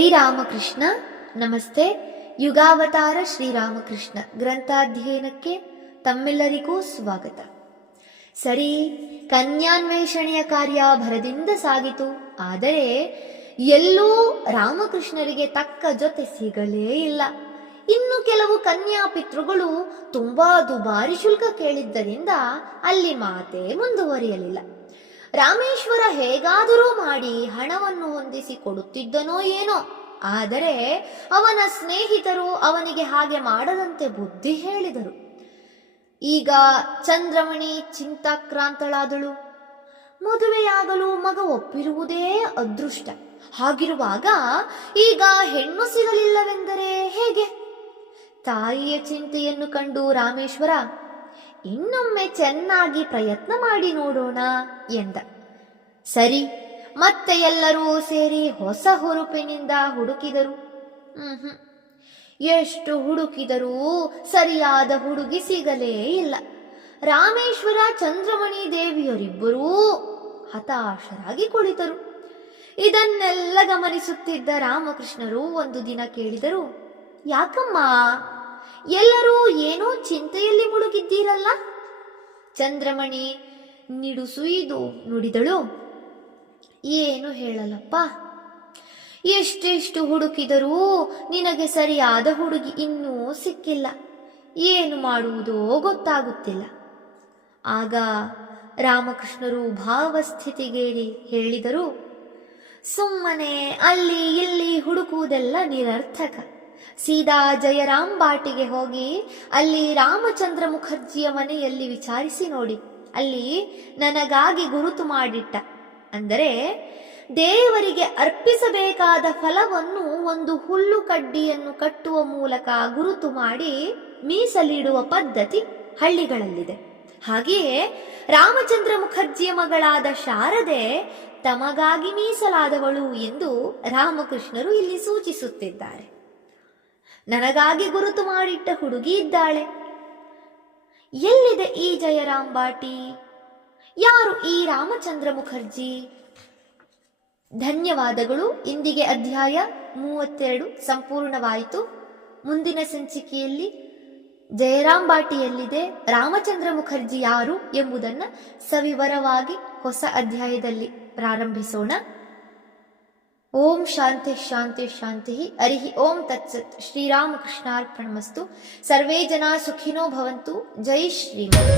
ಜೈ ರಾಮಕೃಷ್ಣ. ನಮಸ್ತೆ. ಯುಗಾವತಾರ ಶ್ರೀರಾಮಕೃಷ್ಣ ಗ್ರಂಥಾಧ್ಯಯನಕ್ಕೆ ತಮ್ಮೆಲ್ಲರಿಗೂ ಸ್ವಾಗತ. ಸರಿ, ಕನ್ಯಾನ್ವೇಷಣೆಯ ಕಾರ್ಯ ಭರದಿಂದ ಸಾಗಿತು. ಆದರೆ ಎಲ್ಲೂ ರಾಮಕೃಷ್ಣರಿಗೆ ತಕ್ಕ ಜೊತೆ ಸಿಗಲೇ ಇಲ್ಲ. ಇನ್ನು ಕೆಲವು ಕನ್ಯಾಪಿತೃಗಳು ತುಂಬಾ ದುಬಾರಿ ಶುಲ್ಕ ಕೇಳಿದ್ದರಿಂದ ಅಲ್ಲಿ ಮಾತೇ ಮುಂದುವರಿಯಲಿಲ್ಲ. ರಾಮೇಶ್ವರ ಹೇಗಾದರೂ ಮಾಡಿ ಹಣವನ್ನು ಹೊಂದಿಸಿ ಕೊಡುತ್ತಿದ್ದನೋ ಏನೋ. ಆದರೆ ಅವನ ಸ್ನೇಹಿತರು ಅವನಿಗೆ ಹಾಗೆ ಮಾಡದಂತೆ ಬುದ್ಧಿ ಹೇಳಿದರು. ಈಗ ಚಂದ್ರಮಣಿ ಚಿಂತಾಕ್ರಾಂತಳಾದಳು. ಮದುವೆಯಾಗಲು ಮಗ ಒಪ್ಪಿರುವುದೇ ಅದೃಷ್ಟ. ಹಾಗಿರುವಾಗ ಈಗ ಹೆಣ್ಣು ಸಿಗಲಿಲ್ಲವೆಂದರೆ ಹೇಗೆ? ತಾಯಿಯ ಚಿಂತೆಯನ್ನು ಕಂಡು ರಾಮೇಶ್ವರ ಇನ್ನೊಮ್ಮೆ ಚೆನ್ನಾಗಿ ಪ್ರಯತ್ನ ಮಾಡಿ ನೋಡೋಣ ಎಂದ. ಸರಿ, ಮತ್ತೆ ಎಲ್ಲರೂ ಸೇರಿ ಹೊಸ ಹುರುಪಿನಿಂದ ಹುಡುಕಿದರು. ಎಷ್ಟು ಹುಡುಕಿದರೂ ಸರಿಯಾದ ಹುಡುಗಿ ಸಿಗಲೇ ಇಲ್ಲ. ರಾಮೇಶ್ವರ ಚಂದ್ರಮಣಿ ದೇವಿಯರಿಬ್ಬರೂ ಹತಾಶರಾಗಿ ಕುಳಿತರು. ಇದನ್ನೆಲ್ಲ ಗಮನಿಸುತ್ತಿದ್ದ ರಾಮಕೃಷ್ಣರು ಒಂದು ದಿನ ಕೇಳಿದರು, ಯಾಕಮ್ಮ ಎಲ್ಲರೂ ಏನೋ ಚಿಂತೆಯಲ್ಲಿ ಮುಳುಗಿದ್ದೀರಲ್ಲ? ಚಂದ್ರಮಣಿ ನಿಡುಸುಯ್ದು ನುಡಿದಳು, ಏನು ಹೇಳಲಪ್ಪ, ಎಷ್ಟೆಷ್ಟು ಹುಡುಕಿದರೂ ನಿನಗೆ ಸರಿಯಾದ ಹುಡುಗಿ ಇನ್ನೂ ಸಿಕ್ಕಿಲ್ಲ. ಏನು ಮಾಡುವುದೋ ಗೊತ್ತಾಗುತ್ತಿಲ್ಲ. ಆಗ ರಾಮಕೃಷ್ಣರು ಭಾವಸ್ಥಿತಿಗೇರಿ ಹೇಳಿದರು, ಸುಮ್ಮನೆ ಅಲ್ಲಿ ಇಲ್ಲಿ ಹುಡುಕುವುದೆಲ್ಲ ನಿರರ್ಥಕ. ಸೀದಾ ಜಯರಾಮ್ ಬಾಟಿಗೆ ಹೋಗಿ ಅಲ್ಲಿ ರಾಮಚಂದ್ರ ಮುಖರ್ಜಿಯ ಮನೆಯಲ್ಲಿ ವಿಚಾರಿಸಿ ನೋಡಿ. ಅಲ್ಲಿ ನನಗಾಗಿ ಗುರುತು ಮಾಡಿಟ್ಟ, ಅಂದರೆ ದೇವರಿಗೆ ಅರ್ಪಿಸಬೇಕಾದ ಫಲವನ್ನು ಒಂದು ಹುಲ್ಲು ಕಡ್ಡಿಯನ್ನು ಕಟ್ಟುವ ಮೂಲಕ ಗುರುತು ಮಾಡಿ ಮೀಸಲಿಡುವ ಪದ್ಧತಿ ಹಳ್ಳಿಗಳಲ್ಲಿದೆ. ಹಾಗೆಯೇ ರಾಮಚಂದ್ರ ಮುಖರ್ಜಿಯ ಮಗಳಾದ ಶಾರದೆ ತಮಗಾಗಿ ಮೀಸಲಾದವಳು ಎಂದು ರಾಮಕೃಷ್ಣರು ಇಲ್ಲಿ ಸೂಚಿಸುತ್ತಿದ್ದಾರೆ. ನನಗಾಗಿ ಗುರುತು ಮಾಡಿಟ್ಟ ಹುಡುಗಿ ಇದ್ದಾಳೆ. ಎಲ್ಲಿದೆ ಈ ಜಯರಾಮ್ ಬಾಟಿ? ಯಾರು ಈ ರಾಮಚಂದ್ರ ಮುಖರ್ಜಿ? ಧನ್ಯವಾದಗಳು. ಇಂದಿಗೆ ಅಧ್ಯಾಯ 32 ಸಂಪೂರ್ಣವಾಯಿತು. ಮುಂದಿನ ಸಂಚಿಕೆಯಲ್ಲಿ ಜಯರಾಮ್ ಬಾಟಿ ಎಲ್ಲಿದೆ, ರಾಮಚಂದ್ರ ಮುಖರ್ಜಿ ಯಾರು ಎಂಬುದನ್ನು ಸವಿವರವಾಗಿ ಹೊಸ ಅಧ್ಯಾಯದಲ್ಲಿ ಪ್ರಾರಂಭಿಸೋಣ. ಓಂ ಶಾಂತಿ ಶಾಂತಿ ಶಾಂತಿ. ಹರಿ ಓಂ ತತ್ಸತ್. ಶ್ರೀರಾಮಕೃಷ್ಣಾರ್ಪಣಮಸ್ತು. ಸರ್ವೇ ಜನ ಸುಖಿನೋ ಭವಂತು. ಜೈ ಶ್ರೀರಾಮ್.